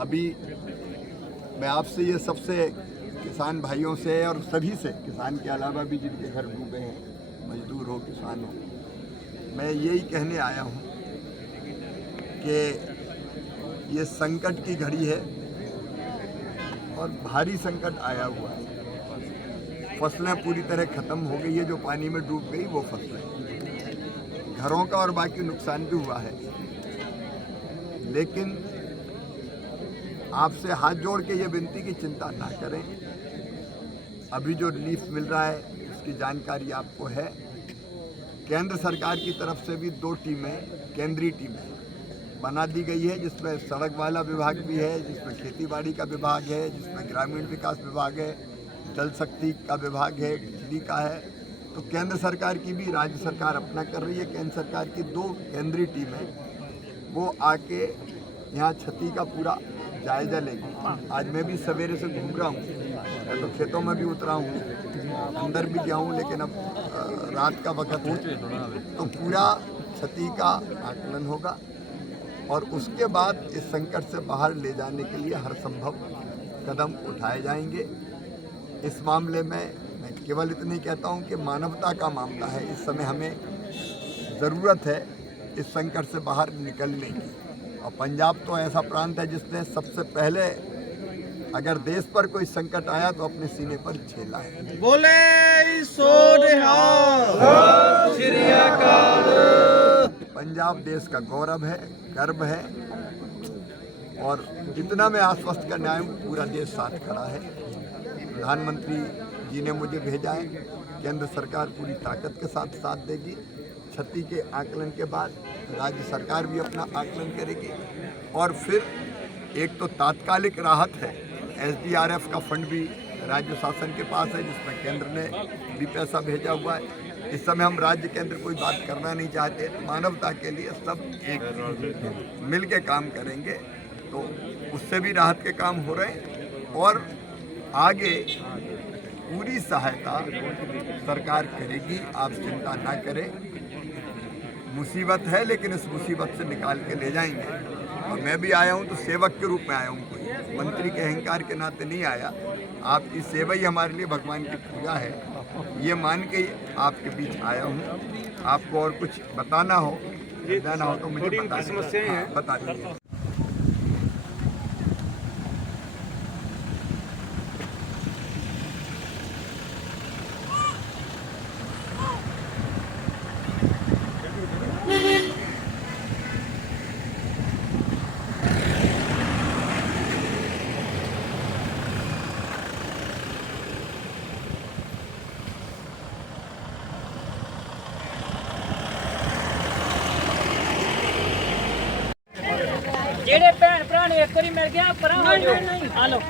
अभी मैं आपसे ये सबसे किसान भाइयों से और सभी से, किसान के अलावा भी जिनके घर डूबे हैं, मजदूर हो, किसान हो, मैं यही कहने आया हूँ कि ये संकट की घड़ी है और भारी संकट आया हुआ है। फसलें पूरी तरह ख़त्म हो गई है, जो पानी में डूब गई वो फसलें, घरों का और बाकी नुकसान भी हुआ है। लेकिन आपसे हाथ जोड़ के ये विनती की चिंता ना करें। अभी जो रिलीफ मिल रहा है उसकी जानकारी आपको है। केंद्र सरकार की तरफ से भी 2 टीमें, केंद्रीय टीमें बना दी गई है, जिसमें सड़क वाला विभाग भी है, जिसमें खेतीबाड़ी का विभाग है, जिसमें ग्रामीण विकास विभाग है, जल शक्ति का विभाग है, बिजली का है। तो केंद्र सरकार की भी, राज्य सरकार अपना कर रही है। केंद्र सरकार की 2 केंद्रीय टीमें वो आके यहाँ क्षति का पूरा जायजा लेगी। आज मैं भी सवेरे से घूम रहा हूँ, मैं तो खेतों में भी उतरा हूँ, अंदर भी गया हूँ, लेकिन अब रात का वक्त है तो पूरा क्षति का आकलन होगा और उसके बाद इस संकट से बाहर ले जाने के लिए हर संभव कदम उठाए जाएंगे। इस मामले में मैं केवल इतना ही कहता हूँ कि मानवता का मामला है। इस समय हमें ज़रूरत है इस संकट से बाहर निकलने की। और पंजाब तो ऐसा प्रांत है जिसने सबसे पहले, अगर देश पर कोई संकट आया तो अपने सीने पर झेला है। बोले सो निहाल, श्री अकाल। पंजाब देश का गौरव है, गर्व है और इतना मैं आश्वस्त करने आया हूँ, पूरा देश साथ खड़ा है। प्रधानमंत्री जी ने मुझे भेजा है, केंद्र सरकार पूरी ताकत के साथ साथ देगी। क्षति के आकलन के बाद राज्य सरकार भी अपना आकलन करेगी और फिर एक तो तात्कालिक राहत है, SDRF का फंड भी राज्य शासन के पास है, जिसमें केंद्र ने भी पैसा भेजा हुआ है। इस समय हम राज्य केंद्र कोई बात करना नहीं चाहते, मानवता के लिए सब एक मिल के काम करेंगे, तो उससे भी राहत के काम हो रहे हैं और आगे पूरी सहायता सरकार करेगी। आप चिंता ना करें, मुसीबत है लेकिन इस मुसीबत से निकाल के ले जाएंगे। और मैं भी आया हूँ तो सेवक के रूप में आया हूँ, कोई मंत्री के अहंकार के नाते नहीं आया। आपकी सेवा ही हमारे लिए भगवान की पूजा है, ये मान के आपके बीच आया हूँ। आपको और कुछ बताना हो, जाना हो तो मुझे बता दीजिए। ਜਿਹੜੇ ਭੈਣ ਭਰਾ ਨੇ ਇੱਕ ਵਾਰੀ ਮਿਲ ਗਿਆ ਪਰਾਂ ਹੋ ਜਾਓ। ਆ ਲਓ